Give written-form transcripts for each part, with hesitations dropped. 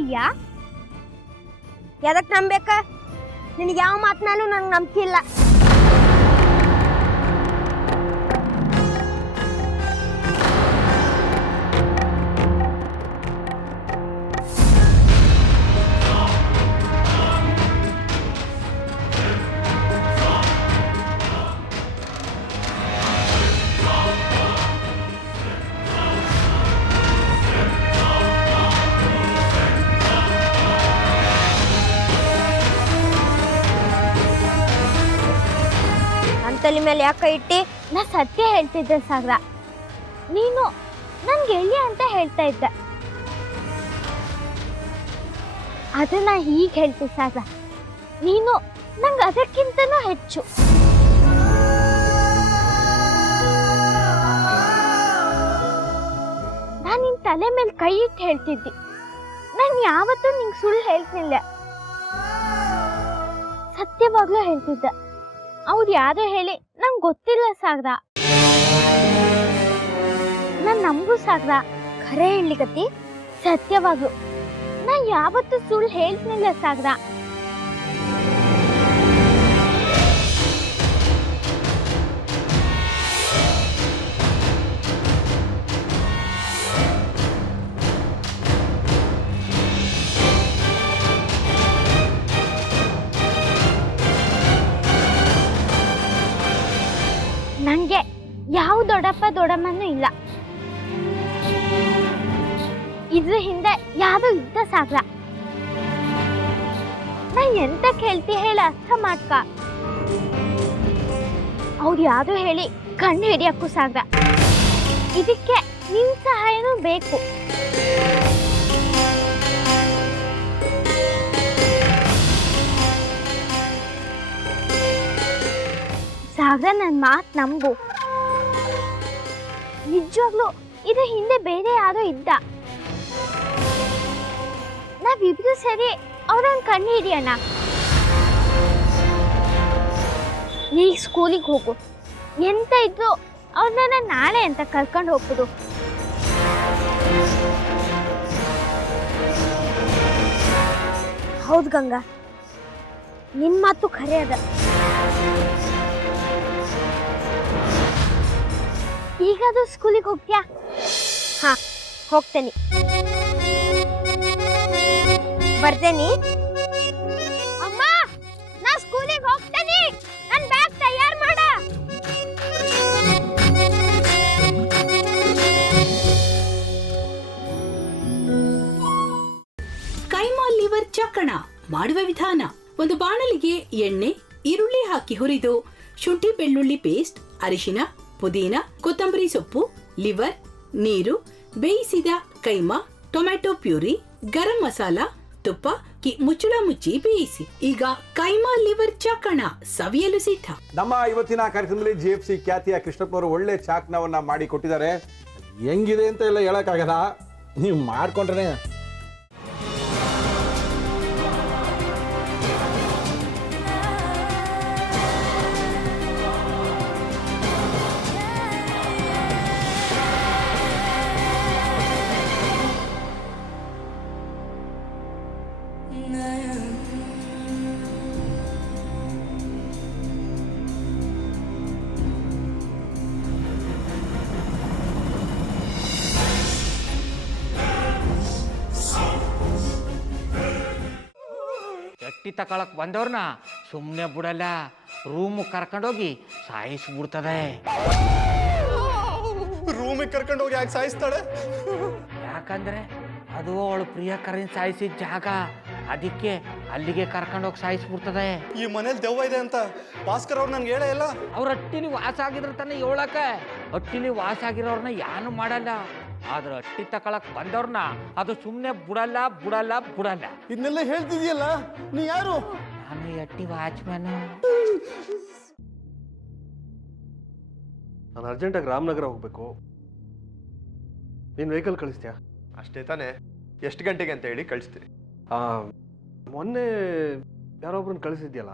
ಇದ್ಯಾ? ಎದಕ್ ನಂಬೇಕ? ನಿನಗೆ ಯಾವ ಮಾತನಾಲೂ ನಂಗೆ ನಂಬಿಕೆ ಇಲ್ಲ. ತಲೆ ಮೇಲೆ ಯಾಕೆ ಇಟ್ಟಿ? ನಾ ಸತ್ಯ ಹೇಳ್ತಿದ್ದೆ ಸಾಗರ. ನೀನು ನನ್ ಗೆಳೆಯ ಅಂತ ಹೇಳ್ತಾ ಇದ್ದೆ. ಅದನ್ನ ಹೀಗೆ ಹೇಳ್ತಿ ಸಾಗರ, ನೀನು ನಂಗೆ ಅದಕ್ಕಿಂತನೂ ಹೆಚ್ಚು. ನಾನು ನಿನ್ ತಲೆ ಮೇಲೆ ಕೈ ಇಟ್ಟು ಹೇಳ್ತಿದ್ದಿ. ನಾನು ಯಾವತ್ತೂ ನಿಂಗೆ ಸುಳ್ಳು ಹೇಳ್ತಿಲ್ಲ, ಸತ್ಯವಾಗ್ಲೂ ಹೇಳ್ತಿದ್ದೆ. ಅವ್ರು ಯಾರೋ ಹೇಳಿ ನಂಗೆ ಗೊತ್ತಿಲ್ಲ ಸಾಗರ. ನಾನು ನಂಬು ಸಾಗರ. ಖರೆ ಹೇಳ್ಲಿಕತ್ತಿ? ಸತ್ಯವಾಗ್ಲು ನಾ ಯಾವತ್ತೂ ಸುಳ್ಳು ಹೇಳ್ತಿಲ್ಲ ಸಾಗರ. ನಂಗೆ ಯಾವ ದೊಡ್ಡಪ್ಪ ದೊಡ್ಡಮ್ಮನೂ ಇಲ್ಲ. ಇದ್ರ ಹಿಂದೆ ಯಾವ್ದೋ ಇದ್ದ ಸಾಗರ. ನಾ ಎಂತ ಕೇಳ್ತಿ ಹೇಳ ಅರ್ಥ ಮಾಡ್ಕ. ಅವ್ರು ಯಾವ್ದು ಹೇಳಿ ಕಣ್ಣು ಹಿಡಿಯಕ್ಕೂ ಸಾಗರ. ಇದಕ್ಕೆ ನಿನ್ ಸಹಾಯನೂ ಬೇಕು. ಸಾಗರ, ನನ್ನ ಮಾತು ನಂಬು. ನಿಜವಾಗ್ಲೂ ಇದು ಹಿಂದೆ ಬೇರೆ ಯಾರೋ ಇದ್ದ. ನಾವಿಬ್ರು ಸರಿ ಅವ್ರನ್ನ ಕಣ್ಣು ಹಿಡಿಯೋಣ. ನೀ ಸ್ಕೂಲಿಗೆ ಹೋಗು. ಎಂತ ಇದ್ರು ಅವ್ರನ್ನ ನಾಳೆ ಅಂತ ಕರ್ಕೊಂಡು ಹೋಗ್ಬಿಡು. ಹೌದು ಗಂಗಾ, ನಿನ್ ಮಾತು ಖರೆ ಅದ. ಈಗಾದ್ರೂ ಸ್ಕೂಲಿಗೆ ಹೋಗ್ತೀಯಾ? ಹಾ, ಹೋಗ್ತೇನೆ. ಬರ್ತೇನಿ. ಅಮ್ಮ, ನಾ ಸ್ಕೂಲಿಗೆ ಹೋಗ್ತೇನೆ. ನನ್ನ ಬ್ಯಾಗ್ ತಯಾರು ಮಾಡ. ಕೈಮಾ ಲಿವರ್ ಚಕ್ಕಣ ಮಾಡುವ ವಿಧಾನ: ಒಂದು ಬಾಣಲಿಗೆ ಎಣ್ಣೆ, ಈರುಳ್ಳಿ ಹಾಕಿ ಹುರಿದು ಶುಂಠಿ ಬೆಳ್ಳುಳ್ಳಿ ಪೇಸ್ಟ್, ಅರಿಶಿನ, ಪುದೀನ, ಕೊತ್ತಂಬರಿ ಸೊಪ್ಪು, ಲಿವರ್, ನೀರು, ಬೇಯಿಸಿದ ಕೈಮಾ, ಟೊಮ್ಯಾಟೊ ಪ್ಯೂರಿ, ಗರಂ ಮಸಾಲ, ತುಪ್ಪ ಮುಚ್ಚಳ ಮುಚ್ಚಿ ಬೇಯಿಸಿ. ಈಗ ಕೈಮಾ ಲಿವರ್ ಚಾಕಣ ಸವಿಯಲು ಸಿದ್ಧ. ನಮ್ಮ ಇವತ್ತಿನ ಕಾರ್ಯಕ್ರಮದಲ್ಲಿ GFC ಖ್ಯಾತಿಯ ಕೃಷ್ಣಪ್ಪ ಅವರು ಒಳ್ಳೆ ಚಾಕ್ನವನ್ನ ಮಾಡಿ ಕೊಟ್ಟಿದ್ದಾರೆ. ಹೆಂಗಿದೆ ಅಂತ ಎಲ್ಲ ಹೇಳಕ್ಕಾಗಲ್ಲ, ನೀವು ಮಾಡ್ಕೊಂಡ್ರೆ. ಎಟ್ಟಿ ತಕೊಳಕ್ ಬಂದವ್ರನ್ನ ಸುಮ್ಮನೆ ಬಿಡಲ್ಲ, ರೂಮ್ ಕರ್ಕೊಂಡೋಗಿ ಸಾಯಿಸ್ಬಿಡ್ತದೆ. ರೂಮಿಗೆ ಕರ್ಕೊಂಡೋಗಿ ಯಾಕೆ ಸಾಯಿಸ್ತಾಳೆ? ಯಾಕಂದ್ರೆ ಅದು ಅವಳು ಪ್ರಿಯಕರನ್ ಸಾಯಿಸಿದ ಜಾಗ, ಅದಕ್ಕೆ ಅಲ್ಲಿಗೆ ಕರ್ಕೊಂಡೋಗಿ ಸಾಯಿಸ್ಬಿಡ್ತದೆ. ಈ ಮನೇಲಿ ದೆವ್ವ ಇದೆ ಅಂತ ಭಾಸ್ಕರ್ ಅವ್ರು ನನ್ಗೆ ಹೇಳೇ ಇಲ್ಲ. ಅವ್ರ ಹಟ್ಟಿಲಿ ವಾಸ ಆಗಿದ್ರೆ ತಾನೆ ಹೇಳಕ. ಹಟ್ಟಿಲಿ ವಾಸ ಆಗಿರೋರ್ನ ಯಾನು ಮಾಡಲ್ಲ, ಆದ್ರೆ ಹಟ್ಟಿ ತಕೊಳಕ್ ಬಂದವ್ರನ್ನ ಅದು ಸುಮ್ಮನೆ ಬಿಡಲ್ಲ ಬಿಡಲ್ಲ ಬಿಡಲ್ಲ. ಇದನ್ನೆಲ್ಲ ಹೇಳ್ತಿದ್ಯಲ್ಲ, ನೀ ಯಾರು? ನಾನು ಹಟ್ಟಿ ವಾಚ್ಮ್ಯಾನು. ನಾನು ಅರ್ಜೆಂಟಾಗಿ ರಾಮನಗರ ಹೋಗ್ಬೇಕು. ನೀನು ವೆಹಿಕಲ್ ಕಳಿಸ್ತೀಯಾ? ಅಷ್ಟೇ ತಾನೆ. ಎಷ್ಟು ಗಂಟೆಗೆ ಅಂತ ಹೇಳಿ ಕಳಿಸ್ತೀನಿ. ಮೊನ್ನೆ ಯಾರೊಬ್ರನ್ನ ಕಳಿಸಿದ್ಯಲ್ಲ,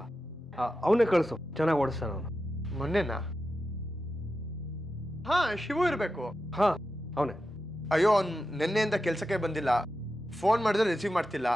ಅವನೇ ಕಳಿಸು, ಚೆನ್ನಾಗಿ ಓಡಿಸ್ತಾನ ಅವನು. ಮೊನ್ನೆನಾ? ಹಾ, ಶಿವು ಇರಬೇಕು. ಹಾ, ಅವನೇ. ಅಯ್ಯೋ, ಅವ್ನು ನಿನ್ನೆಯಿಂದ ಕೆಲಸಕ್ಕೆ ಬಂದಿಲ್ಲ. ಫೋನ್ ಮಾಡಿದ್ರೆ ರಿಸೀವ್ ಮಾಡ್ತಿಲ್ಲ